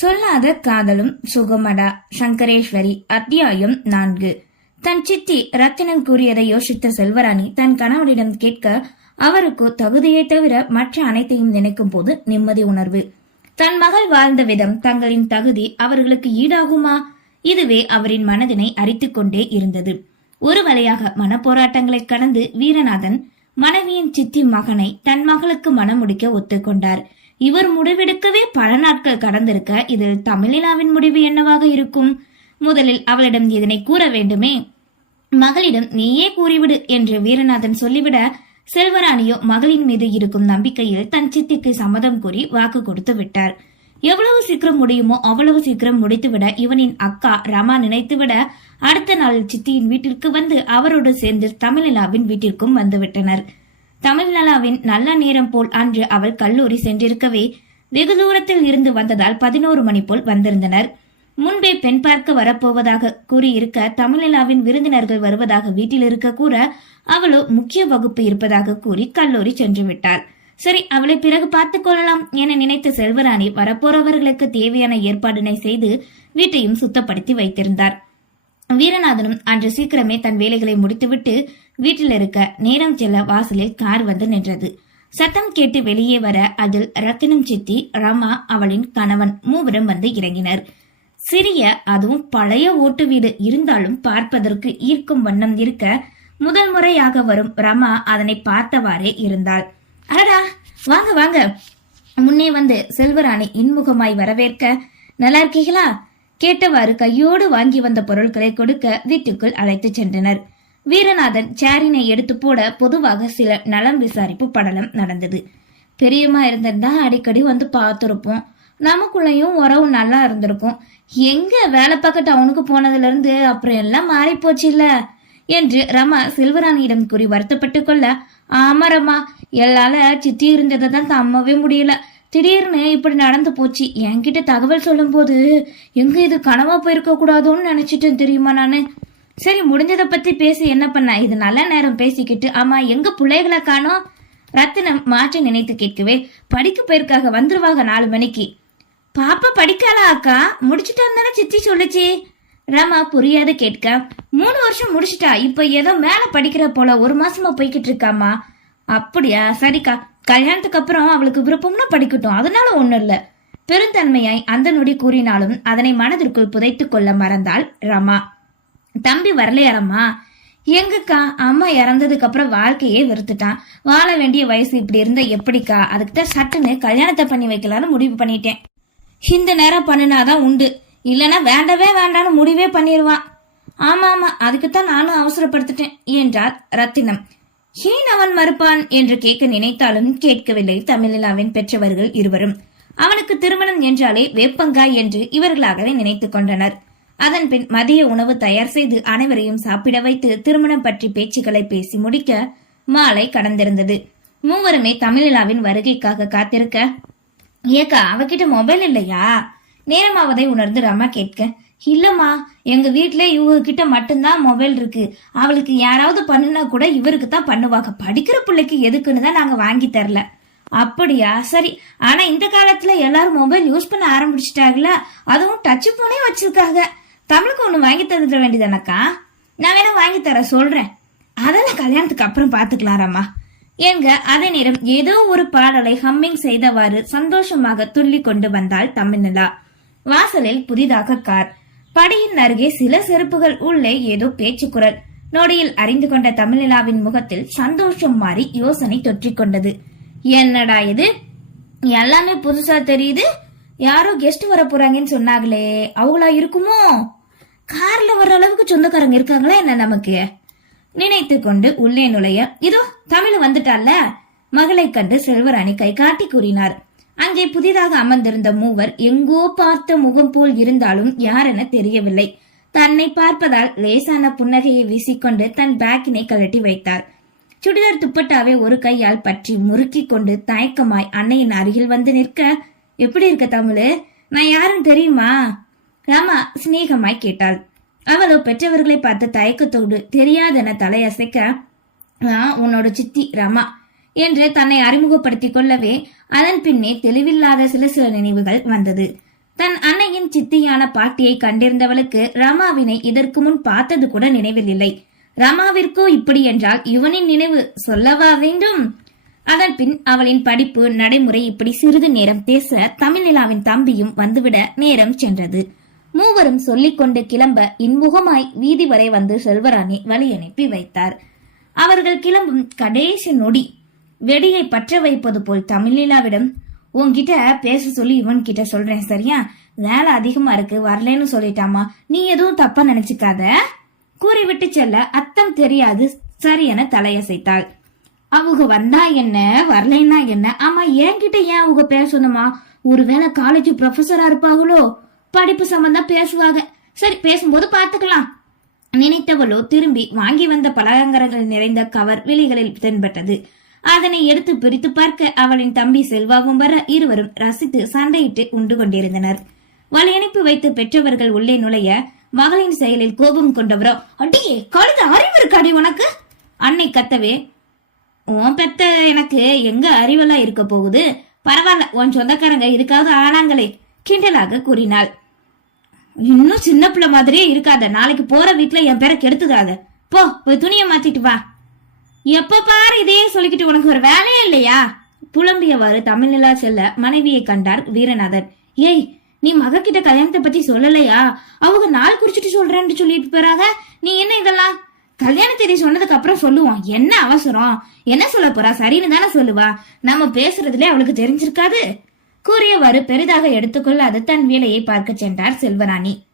சொல்லாத காதலும் சுகமடா. சங்கரேஸ்வரி அத்தியாயம் நான்கு. தன் சித்தி ரத்தினம் கூறியதை யோசித்த செல்வராணி தன் கணவனிடம் கேட்க அவருக்கு தகுதியை தவிர மற்ற அனைத்தையும் நினைக்கும் போது நிம்மதி உணர்வு. தன் மகள் வாழ்ந்த விதம் தங்களின் தகுதி அவர்களுக்கு ஈடாகுமா? இதுவே அவரின் மனதினை அரித்துக் கொண்டே இருந்தது. ஒரு வழியாக மனப்போராட்டங்களை கடந்து வீரநாதன் மனைவியின் சித்தி மகனை தன் மகளுக்கு மனமுடிக்க ஒத்துக்கொண்டார். இவர் முடிவெடுக்கவே பல நாட்கள் கடந்திருக்க இதில் தமிழிலாவின் முடிவு என்னவாக இருக்கும்? முதலில் அவளிடம் இதனை கூற வேண்டுமே. மகளிடம் நீயே கூறிவிடு என்று வீரநாதன் சொல்லிவிட செல்வராணியோ மகளின் மீது இருக்கும் நம்பிக்கையில் தன் சித்திக்கு சம்மதம் கூறி வாக்கு கொடுத்து விட்டார். எவ்வளவு சீக்கிரம் முடியுமோ அவ்வளவு சீக்கிரம் முடித்துவிட இவனின் அக்கா ரமா நினைத்துவிட அடுத்த நாள் சித்தியின் வீட்டிற்கு வந்து அவரோடு சேர்ந்து தமிழிலாவின் வீட்டிற்கும் வந்துவிட்டனர். தமிழ்நலாவின் நல்ல நேரம் போல் அன்று அவள் கல்லூரி சென்றிருக்கவே வெகு தூரத்தில் இருந்து வந்ததால் பதினோரு மணி போல் வந்திருந்தனர். முன்பே பெண் பார்க்க வரப்போவதாக கூறியிருக்க தமிழ்நிலாவின் விருந்தினர்கள் வருவதாக வீட்டில் இருக்க கூற அவளோ முக்கிய வகுப்பு இருப்பதாக கூறி கல்லூரி சென்று விட்டாள். சரி அவளை பிறகு பார்த்துக் கொள்ளலாம் என நினைத்த செல்வராணி வரப்போறவர்களுக்கு தேவையான ஏற்பாடினை செய்து வீட்டையும் சுத்தப்படுத்தி வைத்திருந்தார். வீரநாதனும் அன்று சீக்கிரமே தன் வேலைகளை முடித்துவிட்டு வீட்டில் இருக்க நேரம் செல்ல வாசலில் கார் வந்து நின்றது. சத்தம் கேட்டு வெளியே வர அதில் ரத்தினம் சித்தி ரமா அவளின் கணவன் மூவரும் வந்து இறங்கினர். சிறிய அதுவும் பழைய ஓட்டு வீடு இருந்தாலும் பார்ப்பதற்கு ஈர்க்கும் வண்ணம் இருக்க முதல் முறையாக வரும் ரமா அதனை பார்த்தவாறே இருந்தாள். அடடா வாங்க வாங்க. முன்னே வந்து செல்வராணி இன்முகமாய் வரவேற்க நல்லா இருக்கீங்களா கேட்டவாறு கையோடு வாங்கி வந்த பொருட்களை கொடுக்க வீட்டுக்குள் அழைத்துச் சென்றனர். வீரநாதன் சேரினை எடுத்து போட பொதுவாக சில நலம் விசாரிப்பு படலம் நடந்தது. பெரியம்மா இருந்திருந்தா அடிக்கடி வந்து பார்த்துருப்போம். நமக்குள்ளேயும் உறவு நல்லா இருந்திருக்கும். எங்க வேலை பார்க்க டவுனுக்கு போனதுல இருந்து அப்புறம் எல்லாம் மாறி போச்சுல்ல என்று ரமா செல்வராணியிடம் கூறி வருத்தப்பட்டு கொள்ள ஆமா ரமா எல்லால சித்தி இருந்ததை தான் தம்மவே முடியல. திடீர்னு இப்படி நடந்து போச்சு. என்கிட்ட தகவல் சொல்லும்போது எங்க இது கனவா போயிருக்க கூடாதோன்னு நினைச்சிட்டேன் தெரியுமா நானு? சரி முடிஞ்சதை பத்தி பேசி என்ன பண்ண? இது நல்ல நேரம் பேசிக்கிட்டு ஆமா எங்க பிள்ளைகளை காணோம். ரத்தினம் மாற்றி நினைத்து கேட்கவே படிக்க போயிருக்காக வந்துருவாங்க நாலு மணிக்கு. பாப்பா படிக்காளா அக்கா? முடிச்சுட்டான்னு தானே சித்தி சொல்லுச்சு? ராமா புரியாத கேட்க மூணு வருஷம் முடிச்சிட்டா இப்ப ஏதோ மேல படிக்கிற போல ஒரு மாசமா போய்கிட்டு இருக்காமா அப்படியா? சரிக்கா கல்யாணத்துக்கு அப்புறம் அவளுக்கு விருப்பம்னா படிக்கட்டும். அதனால ஒன்றும் இல்லை. பெருந்தன்மையாய் அந்த நொடி கூறினாலும் அதனை மனதிற்குள் புதைத்துக் கொள்ள மறந்தாள் ரமா. தம்பி வரலையாரம்மா? எங்கக்கா? அம்மா இறந்ததுக்கு அப்புறம் வாழ்க்கையே வெறுத்துட்டான். வாழ வேண்டிய வயசு இப்படி இருந்தா எப்படிக்கா? அதுக்கு தான் சட்டுன்னு கல்யாணத்தை பண்ணி வைக்கலான்னு முடிவு பண்ணிட்டேன். இந்த நேரம் பண்ணினாதான் உண்டு. இல்லனா வேண்டவே வேண்டான்னு முடிவே பண்ணிடுவான் ஆமா ஆமா அதுக்குத்தான் நானும் அவசரப்படுத்திட்டேன் என்றார் ரத்தினம். ஏன் அவன் மறுப்பான் என்று கேட்க நினைத்தாலும் கேட்கவில்லை. தமிழிலாவின் பெற்றவர்கள் இருவரும். அவனுக்கு திருமணம் என்றாலே வேப்பங்காய் என்று இவர்களாகவே நினைத்துக் கொண்டனர். அதன்பின் மதிய உணவு தயார் செய்து அனைவரையும் சாப்பிட வைத்து திருமணம் பற்றி பேச்சுக்களை பேசி முடிக்க மாலை கடந்திருந்தது. மூவருமே தமிழிலாவின் வருகைக்காக காத்திருக்க ஏக்கா அவகிட்ட மொபைல் இல்லையா? நேரமாவதை உணர்ந்து ரமா கேட்க இல்லம்மா எங்க வீட்டில் இவங்க கிட்ட மட்டும்தான் மொபைல் இருக்கு. அவளுக்கு யாராவது பண்ணுனா கூட இவருக்கு தான் பண்ணுவாங்க. படிக்கிற பிள்ளைக்கு எதுக்குன்னு தான் நாங்க வாங்கி தரல. அப்படியா? சரி. ஆனா இந்த காலத்துல எல்லாரும் மொபைல் யூஸ் பண்ண ஆரம்பிச்சிட்டாங்களா? அதுவும் டச் போனே வச்சிருக்காங்க. தமிழுக்கு ஒண்ணு வாங்கி தந்துட வேண்டியதானக்கா? நான் வேணா வாங்கி தர சொல்றேன். அதெல்லாம் கல்யாணத்துக்கு அப்புறம் பாத்துக்கலாராமா என்க அதே நேரம் ஏதோ ஒரு பாடலை ஹம்மிங் செய்தவாறு சந்தோஷமாக துள்ளி கொண்டு வந்தாள் தமிழ்நிலா. வாசலில் புதிதாக கார். படியின் அருகே சில செருப்புகள் உள்ளே ஏதோ பேச்சு குரல் நொடியில் அறிந்து கொண்ட தமிழிலாவின் முகத்தில் சந்தோஷம் மாறி யோசனை தொற்றிக் கொண்டது. என்னடா இது? எல்லாமே புதுசா தெரியுது? யாரோ கெஸ்ட் வர போறாங்கன்னு சொன்னாங்களே அவங்களா இருக்குமோ? கார்ல வர்ற அளவுக்கு சொந்தக்காரங்க இருக்காங்களா என்ன நமக்கு? நினைத்து கொண்டு உள்ளே நுழைய இதோ தமிழ் வந்துட்டால மகளை கண்டு செல்வராணி கை காட்டி கூறினார். அங்கே புதிதாக அமர்ந்திருந்த மூவர் எங்கோ பார்த்த முகம் போல் இருந்தாலும் யாரென தெரியவில்லை. தன்னை பார்ப்பதால் லேசான புன்னகையை வீசிக்கொண்டு தன் பேக்கினை கழட்டி வைத்தார். சுடிதார் துப்பட்டாவை ஒரு கையால் பற்றி முறுக்கி கொண்டு தயக்கமாய் அன்னையின் அருகில் வந்து நிற்க எப்படி இருக்க தமிழு? நான் யாரும் தெரியுமா? ராமா சிநேகமாய் கேட்டாள். அவளோ பெற்றவர்களை பார்த்து தயக்கத்தோடு தெரியாதென தலையசைக்க "நான் உன்னோட சித்தி ரமா என்று தன்னை அறிமுகப்படுத்திக் கொள்ளவே அதன் பின்னே தெளிவில்லாத சில சில நினைவுகள் வந்தது. தன் அன்னையின் சித்தியான பாட்டியை கண்டிருந்தவளுக்கு ரமாவினை இதற்கு முன் பார்த்தது கூட நினைவில் இல்லை ரமாவிற்கோ இப்படி என்றால் இவனின் நினைவு சொல்லவா வேண்டும்? அதன் பின் அவளின் படிப்பு நடைமுறை இப்படி சிறிது நேரம் பேச தமிழ்நிலாவின் தம்பியும் வந்துவிட நேரம் சென்றது. மூவரும் சொல்லிக்கொண்டு கிளம்ப இன்முகமாய் வீதி வரை வந்து செல்வராணி வழி அனுப்பி வைத்தார். அவர்கள் கிளம்பும் கடைசி நொடி வெடியை பற்ற வைப்பது போல் தமிழ்நிலாவிடம் உன்கிட்ட பேச சொல்லி இவன் கிட்ட சொல்றேன் சரியா? வேலை அதிகமா இருக்கு வரலன்னு சொல்லிட்டாமா? நீ எதுவும் தப்பா நினைச்சுக்காத. கூறிவிட்டு செல்ல அத்தம் தெரியாது சரியென தலையசைத்தாள். அவங்க வந்தா என்ன? வரலைன்னா என்ன? ஆமா என்கிட்ட ஏன் அவங்க பேசணுமா? ஒருவேளை காலேஜ் ப்ரொஃபஸரா இருப்பாங்களோ? படிப்பு சம்பந்தம் பேசுவாங்க. சரி பேசும்போது பாத்துக்கலாம். நினைத்தவளோ திரும்பி வாங்கி வந்த பலகாரங்கள் நிறைந்த கவர் வெளிகளில் தென்பட்டது. அதனை எடுத்து பிரித்து பார்க்க அவளின் தம்பி செல்வாவும் வர இருவரும் ரசித்து சண்டையிட்டு உண்டு கொண்டிருந்தனர். வலையணைப்பு வைத்து பெற்றவர்கள் உள்ளே நுழைய மகளின் செயலில் கோபம் கொண்டவரோ அடியே கழுத அறிவு இருக்காடி உனக்கு? அன்னை கத்தவே உன் பெத்த எனக்கு எங்க அறிவெல்லாம் இருக்க போகுது? பரவாயில்ல உன் சொந்தக்காரங்க இதுக்காவது ஆனாங்களே கிண்டலாக கூறினாள். இன்னும் சின்ன பிள்ளை மாதிரியே இருக்காத நாளைக்கு போற வீட்டுல என் பேரை கெடுத்துக்காத. போ போய் துணியை மாத்திட்டு வா. எப்ப பாரு இதையே சொல்லிக்கிட்டு உனக்கு ஒரு வேலையே இல்லையா? புலம்பியவாறு தமிழ்நிலா செல்ல மனைவியை கண்டார் வீரநாதன் ஏய் நீ மக கிட்ட கல்யாணத்தை பத்தி சொல்லலையா? அவங்க நாள் குறிச்சிட்டு சொல்றேன்னு சொல்லிட்டு போறாங்க. நீ என்ன இதெல்லாம்? கல்யாண தேதி சொன்னதுக்கு அப்புறம் சொல்லுவோம். என்ன அவசரம்? என்ன சொல்ல போறா? சரின்னு தானே சொல்லுவா? நம்ம பேசுறதுல அவளுக்கு தெரிஞ்சிருக்காது. கூறியவாறு பெரிதாக எடுத்துக்கொள்ளாது தன் வேலையை பார்க்க சென்றார் செல்வராணி.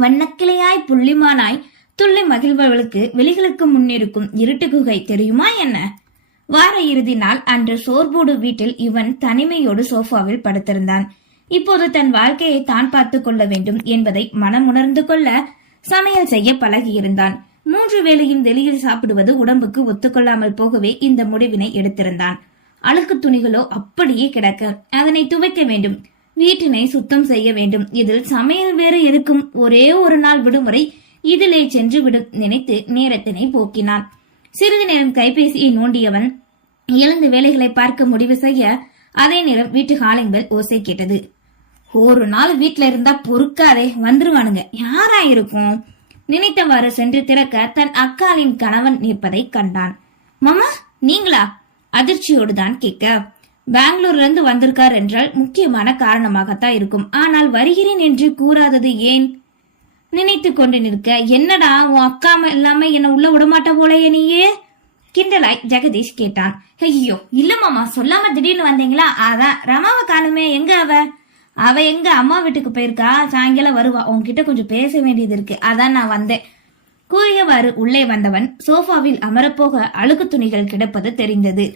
வண்ணக்கிளையாய் புள்ளிமானாய் துள்ளி மகிழ்பவளுக்கு வெளிகளுக்கு முன்னிருக்கும் இருட்டு குகை தெரியுமா என்ன? வார இறுதி நாள் அன்று சோர்போடு வீட்டில் இவன் தனிமையோடு சோஃபாவில் படுத்திருந்தான். இப்போது தன் வாழ்க்கையை தான் பார்த்துக் கொள்ள வேண்டும் என்பதை மனமுணர்ந்து கொள்ள சமையல் செய்ய பழகியிருந்தான் மூன்று வேளையும் வெளியில் சாப்பிடுவது உடம்புக்கு ஒத்துக்கொள்ளாமல் போகவே இந்த முடிவினை எடுத்திருந்தான். அழுக்கு துணிகளோ அப்படியே கிடக்க அதனை துவைக்க வேண்டும். வீட்டினை சுத்தம் செய்ய வேண்டும். இதில் சமையல் வேறு இருக்கும். ஒரே ஒரு நாள் விடுமுறை இதிலே சென்று விடும் நினைத்து நேரத்தினை போக்கினான். சிறிது நேரம் கைபேசியை நோண்டியவன் எழுந்து வேலைகளை பார்க்க முடிவு செய்ய அதே நேரம் வீட்டு காலிங் பெல் ஓசை கேட்டது. ஒரு நாள் வீட்ல இருந்தா பொறுக்காதே வந்துருவானுங்க. யாரா இருக்கும்? நினைத்தவாறு சென்று திறக்க தன் அக்காலின் கணவன் நிற்பதை கண்டான். மாமா நீங்களா? அதிர்ச்சியோடு தான் கேட்க. பெங்களூர்ல இருந்து வந்திருக்கார் என்றால் முக்கியமான காரணமாகத்தான் இருக்கும். ஆனால் வருகிறேன் என்று கூறாதது ஏன்? நினைத்து கொண்டு நிற்க என்னடா உன் அக்கா இல்லாம என்ன உள்ள விடமாட்ட போலயே நீயே? கிண்டலாய் ஜெகதீஷ் கேட்டான். ஐயோ இல்ல மாமா சொல்லாம திடீர்னு வந்தீங்களா? அதான் ரமாவை காணுமே எங்க அவ? அவ எங்க அம்மா வீட்டுக்கு போயிருக்கா? சாயங்காலம் வருவா. உன்கிட்ட கொஞ்சம் பேச வேண்டியது இருக்கு. அதான் நான் வந்தேன். கூறியவாறு உள்ளே வந்தவன் சோஃபாவில் அமரப்போக அழுக்கு துணிகள் கிடப்பது தெரிந்தது.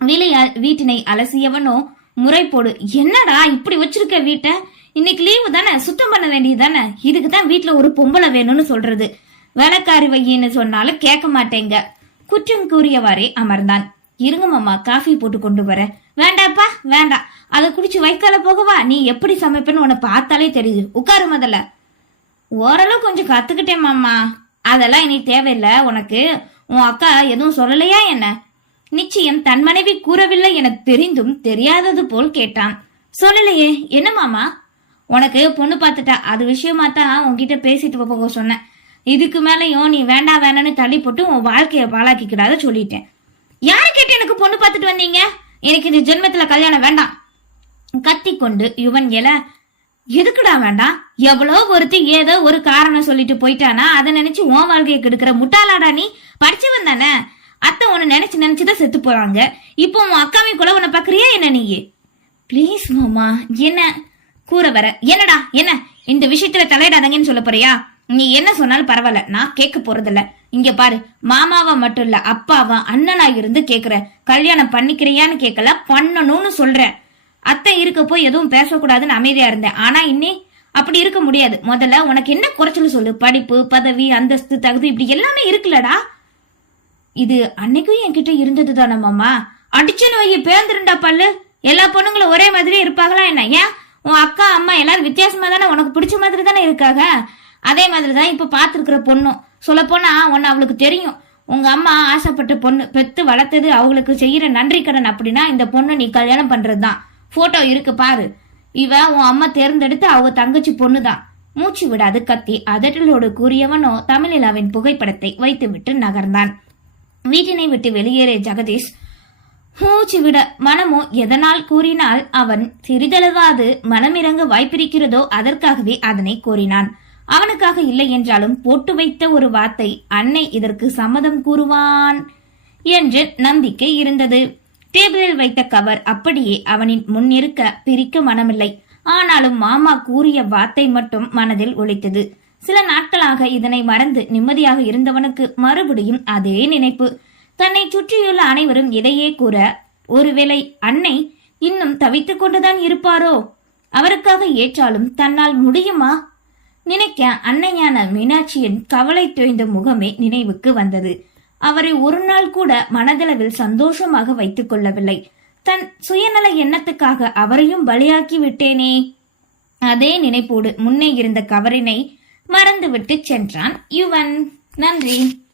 விலையால் வீட்டினை அலசியவனோ முறைப்போடு என்னடா இப்படி வச்சிருக்க வீட்டை? இன்னைக்கு லீவு தானே? சுத்தம் பண்ண வேண்டியது தானே? இதுக்கு தான் வீட்டுல ஒரு பொம்பளை வேணும்னு சொல்றது. வேலைக்காரி வையின்னு சொன்னாலும் கேட்க மாட்டேங்க. குற்றம் கூறியவாறே அமர்ந்தான். இருங்க மாமா காஃபி போட்டு கொண்டு வர. வேண்டாப்பா வேண்டாம். அதை குடிச்சு வைக்கால போகவா? நீ எப்படி சமைப்பேன்னு உன்னை பார்த்தாலே தெரியுது. உட்காரு முதல்ல. ஓரளவு கொஞ்சம் கத்துக்கிட்டேன் மாமா. அதெல்லாம் இனி தேவையில்லை. உனக்கு உன் அக்கா எதுவும் சொல்லலையா என்ன? நிச்சயம் தன் மனைவி கூறவில்லை என தெரிந்தும் தெரியாதது போல் கேட்டான். சொல்லலையே. என்ன மாமா? உனக்கு பொண்ணு பார்த்துட்டா அது விஷயமா தான் உன்கிட்ட பேசிட்டு போக சொன்னேன். இதுக்கு மேலேயும் நீ வேண்டாம் வேணாம்னு தள்ளி போட்டு உன் வாழ்க்கையை பாழாக்கிக்கிடாத சொல்லிட்டேன். யாரு கேட்டு எனக்கு பொண்ணு பார்த்துட்டு வந்தீங்க? எனக்கு இந்த ஜென்மத்துல கல்யாணம் வேண்டாம். கத்தி கொண்டு யுவன் எல எதுக்குடா வேண்டாம் எவ்வளோ ஒருத்தி ஏதோ ஒரு காரணம் சொல்லிட்டு போயிட்டானா? அதை நினைச்சு உன் வாழ்க்கையை கெடுக்கிற முட்டாளாடா நீ? படிச்சவன் தானே? அத்தை உன்னை நினைச்சு நினைச்சுதான் செத்து போறாங்க. இப்போ உன் அக்காவையும் கூட உன்னை பாக்குறியா என்ன நீ? ப்ளீஸ் மாமா என்ன கூற வர. என்னடா என்ன? இந்த விஷயத்துல தலையிடாதங்கன்னு சொல்ல போறியா? நீ என்ன சொன்னாலும் பரவாயில்ல. நான் கேட்க போறதில்ல. இங்க பாரு மாமாவா மட்டும் இல்ல அப்பாவா அண்ணனா இருந்து கேக்குற. கல்யாணம் பண்ணிக்கிறியான்னு கேட்கல பண்ணணும்னு சொல்ற. அத்தை இருக்க போய் எதுவும் பேசக்கூடாதுன்னு அமைதியா இருந்தேன். ஆனா இன்னி அப்படி இருக்க முடியாது. முதல்ல உனக்கு என்ன குறைச்சல் சொல்லு. படிப்பு பதவி அந்தஸ்து தகுதி இப்படி எல்லாமே இருக்குல்லடா. இது அன்னைக்கும் என்கிட்ட இருந்தது தானே மாமா? அடிச்சுன்னு வை பேர்ந்துருண்டா பல்லு எல்லா பொண்ணுங்களும் ஒரே மாதிரி இருப்பாங்களா என்ன? ஏன்? உன் அக்கா அம்மா எல்லாரும் வித்தியாசமா தானே உனக்கு பிடிச்ச மாதிரி தானே இருக்காங்க? அதே மாதிரி தான் இப்போ பார்த்துருக்குற பொண்ணும். சொல்லப்போனா உன்னை அவளுக்கு தெரியும். உங்க அம்மா ஆசைப்பட்ட பொண்ணு பெத்து வளர்த்தது அவங்களுக்கு செய்யற நன்றி கடன் அப்படின்னா இந்த பொண்ணு நீ கல்யாணம் பண்றதுதான். போட்டோ இருக்கு பாரு. இவ உன் அம்மா தேர்ந்தெடுத்து அவங்க தங்கச்சி பொண்ணு தான் மூச்சு விடாது கத்தி. அதட்டலோடு கூறியவனோ தமிழிலாவின் புகைப்படத்தை வைத்துவிட்டு நகர்ந்தான். வீட்டினை விட்டு வெளியேறிய ஜெகதீஷ் மூச்சு விட மனமோ எதனால் கூறினால் அவன் சிறிதளவாது மனமிறங்க வாய்ப்பிருக்கிறதோ அதற்காகவே அதனை கூறினான் அவனுக்காக இல்லை என்றாலும் போட்டு வைத்த ஒரு வார்த்தை அன்னை இதற்கு சம்மதம் கூறுவான் என்று நம்பிக்கை இருந்தது. டேபிளில் வைத்த கவர் அப்படியே அவனின் முன்னிருக்க பிரிக்க மனமில்லை. ஆனாலும் மாமா கூறிய வார்த்தை மட்டும் மனதில் ஒழித்தது சில நாட்களாக இதனை மறந்து நிம்மதியாக இருந்தவனுக்கு மறுபடியும் அதே நினைப்பு. தன்னை சுற்றியுள்ள அனைவரும் இதையே கூற ஒருவேளை அன்னை இன்னும் தவித்துக் கொண்டுதான் இருப்பாரோ? அவருக்காக ஏற்றாலும் தன்னால் முடியுமா? நினைக்க அன்னையான மீனாட்சியின் கவலை தோய்ந்த முகமே நினைவுக்கு வந்தது. அவரை ஒரு நாள் கூட மனதளவில் சந்தோஷமாக வைத்துக் கொள்ளவில்லை. தன் சுயநல எண்ணத்துக்காக அவரையும் பலியாக்கி விட்டேனே. அதே நினைப்போடு முன்னே இருந்த கவரினை மறந்துவிட்டு சென்றான் யுவன். நன்றி.